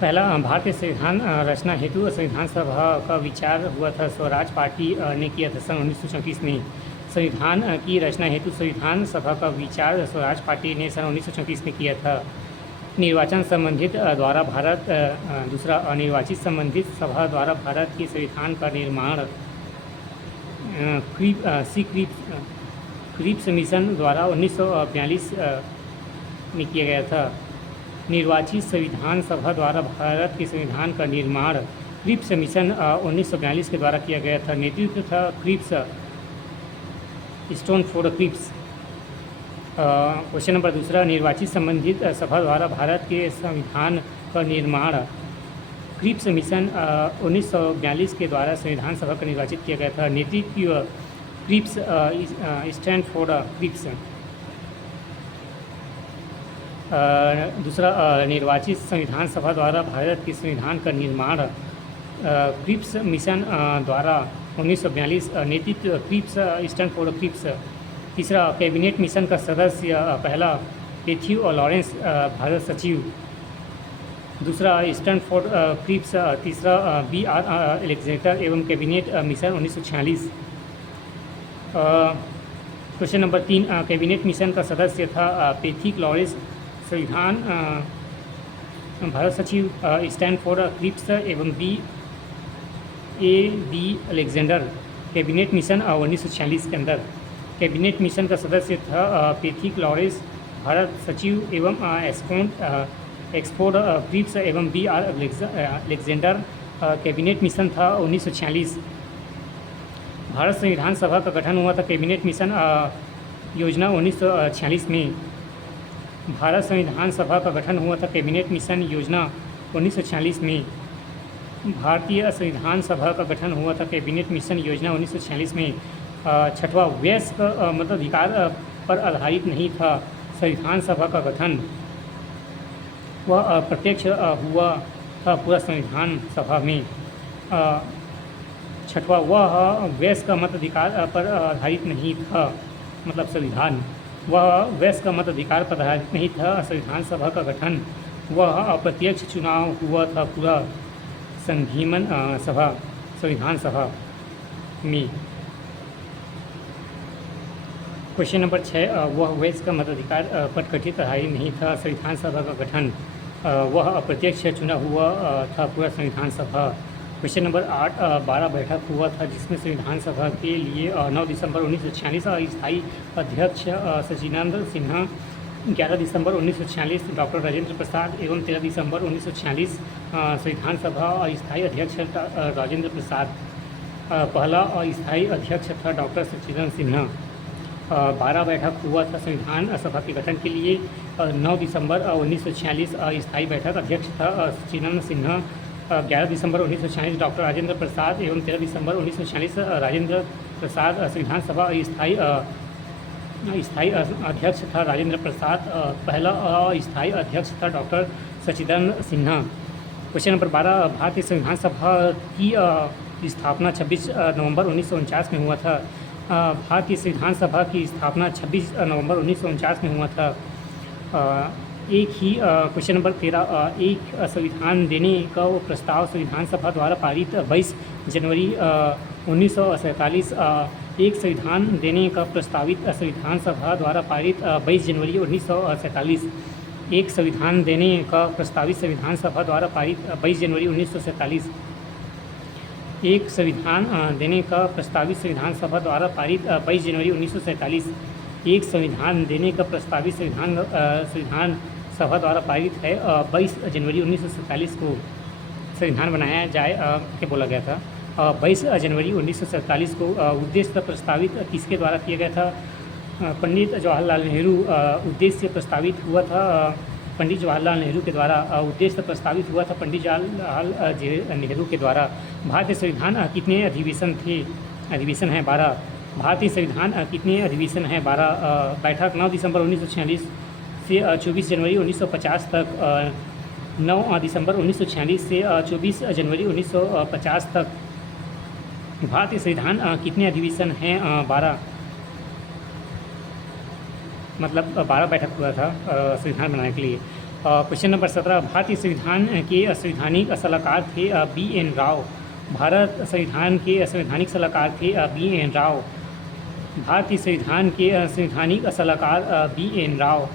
पहला भारतीय संविधान रचना हेतु संविधान सभा का विचार हुआ था। स्वराज पार्टी ने किया था सन 1934 में। संविधान की रचना हेतु संविधान सभा का विचार स्वराज पार्टी ने सन 1934 में किया था। निर्वाचन संबंधित द्वारा भारत दूसरा अनिर्वाचित संबंधित सभा द्वारा भारत के संविधान का निर्माण क्रिप्स मिशन द्वारा 1942 में किया गया था। निर्वाचित संविधान सभा द्वारा भारत के संविधान का निर्माण क्रिप्स मिशन 1942 के द्वारा किया गया था। नेतृत्व था क्रिप्स स्टोनफोर्ड क्रिप्स। क्वेश्चन नंबर दूसरा, निर्वाचित संबंधित सभा द्वारा भारत के संविधान का निर्माण क्रिप्स मिशन 1942 के द्वारा संविधान सभा का निर्वाचित किया गया था। नेतृत्व क्रिप्स स्टैनफोर्ड क्रिप्स। दूसरा, निर्वाचित संविधान सभा द्वारा भारत के संविधान का निर्माण क्रिप्स मिशन द्वारा 1942 नेतृत्व क्रिप्स स्टैनफोर्ड क्रिप्स। तीसरा, कैबिनेट मिशन का सदस्य पहला मैथ्यू लॉरेंस भारत सचिव। दूसरा, स्टैनफोर्ड क्रिप्स। तीसरा, B.R. अलेक्जेंडर एवं cabinet mission 1946। Question number 3, cabinet mission का सदस्य था मैथ्यू लॉरेंस। संविधान भारत सचिव स्टैनफोर्ड क्रिप्स एवं B.A.B. अलेक्जेंडर। कैबिनेट मिशन 1946 के अंदर कैबिनेट मिशन का सदस्य था मैथ्यू लॉरेंस भारत सचिव एवं एक्सपोर्ड क्रिप्स एवं B.R. अलेक्जेंडर। कैबिनेट मिशन था 1946। भारत संविधान सभा का गठन हुआ था कैबिनेट मिशन योजना 1946 में। भारत संविधान सभा का गठन हुआ था कैबिनेट मिशन योजना 1946 में। भारतीय संविधान सभा का गठन हुआ था कैबिनेट मिशन योजना 1946 में। छठवां, वयस्क मताधिकार पर आधारित नहीं था संविधान सभा का गठन, वह अप्रत्यक्ष हुआ था पूरा संविधान सभा में। छठवां, वह वयस्क मताधिकार पर आधारित नहीं था, मतलब संविधान वह वयस्क मताधिकार पर आधारित नहीं था संविधान सभा का गठन, वह अप्रत्यक्ष चुनाव हुआ था पूरा संविधान सभा में। क्वेश्चन नंबर 6, वह वयस्क मताधिकार पर कथित आधारित नहीं था संविधान सभा का गठन, वह अप्रत्यक्ष चुनाव हुआ था पूरा संविधान सभा। क्वेश्चन नंबर 8, 12 बैठक हुआ था जिसमें संविधान सभा के लिए 9 दिसंबर 1946 स्थायी अध्यक्ष सचिदानंद सिन्हा, 11 दिसंबर 1946 डॉक्टर राजेंद्र प्रसाद एवं 13 दिसंबर 1946 संविधान सभा अस्थायी अध्यक्ष राजेंद्र प्रसाद। पहला अस्थायी अध्यक्ष था डॉक्टर सचिदानंद सिन्हा। 12 बैठक हुआ था संविधान सभा के गठन के लिए। 9 दिसंबर 1946 अस्थायी बैठक अध्यक्ष था सचिदानंद सिन्हा। 11 दिसंबर 1946 डॉक्टर राजेंद्र प्रसाद एवं 13 दिसंबर 1946 राजेंद्र प्रसाद। संविधान सभा स्थायी अध्यक्ष था राजेंद्र प्रसाद। पहला अस्थायी अध्यक्ष था doctor Sachchidanand Sinha. Question number 12, भारतीय संविधान सभा की स्थापना 26 नवंबर 1949 में हुआ था। भारतीय संविधान सभा की स्थापना 26 नवंबर 1949 में हुआ था। एक ही क्वेश्चन नंबर 13, एक संविधान देने का वो प्रस्ताव संविधान सभा द्वारा पारित 22 जनवरी 1947। एक संविधान देने का प्रस्तावित संविधान सभा द्वारा पारित 22 जनवरी 1947। एक संविधान देने का प्रस्तावित संविधान सभा द्वारा पारित 22 जनवरी 1947। एक संविधान देने का प्रस्तावित संविधान सभा द्वारा पारित 22 जनवरी 1947। एक संविधान देने का प्रस्तावित संविधान सभा द्वारा पारित है 22 जनवरी 1947 को संविधान बनाया जाए के बोला गया था। 22 जनवरी 1947 को उद्देश्य प्रस्तावित किसके द्वारा किया गया था? पंडित जवाहरलाल नेहरू। उद्देश्य प्रस्तावित हुआ था पंडित जवाहरलाल नेहरू के द्वारा। उद्देश्य प्रस्तावित हुआ था पंडित जवाहरलाल नेहरू के द्वारा। भारतीय संविधान कितने अधिवेशन हैं? 12। भारतीय संविधान कितने अधिवेशन हैं? 12। बैठक 9 दिसंबर 1946 से 24 जनवरी 1950 तक। 9 दिसंबर 1946 से 24 जनवरी 1950 तक। भारतीय संविधान कितने अधिवेशन हैं? 12, मतलब 12 बैठक हुआ था संविधान बनाने के लिए। क्वेश्चन नंबर 17, भारतीय संविधान के संवैधानिक सलाहकार थे B.N. राव। भारत संविधान के संवैधानिक सलाहकार थे B.N. राव। भारतीय संविधान के संवैधानिक सलाहकार B.N. राव।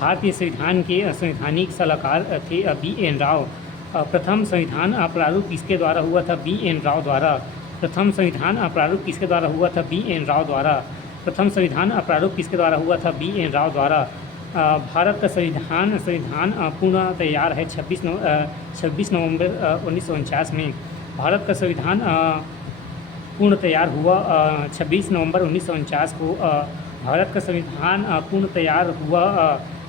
भारतीय संविधान के संवैधानिक सलाहकार थे B.N. राव। प्रथम संविधान प्रारूप किसके द्वारा हुआ था? B.N. राव द्वारा। प्रथम संविधान प्रारूप किसके द्वारा हुआ था? B.N. राव द्वारा। प्रथम संविधान प्रारूप किसके द्वारा हुआ था? B.N. राव द्वारा। भारत का संविधान पूर्ण तैयार है 26 नवंबर 1949 में। भारत का संविधान पूर्ण तैयार हुआ 26 नवंबर 1949 को। भारत का संविधान पूर्ण तैयार हुआ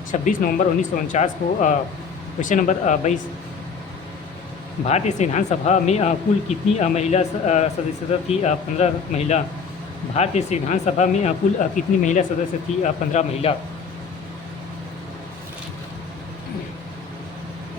26 नवंबर 1949 को। क्वेश्चन नंबर 22, भारतीय संविधान सभा में कुल कितनी महिला सदस्यता थी? 15 महिला। भारतीय संविधान सभा में कुल कितनी महिला सदस्य थी? 15 महिला।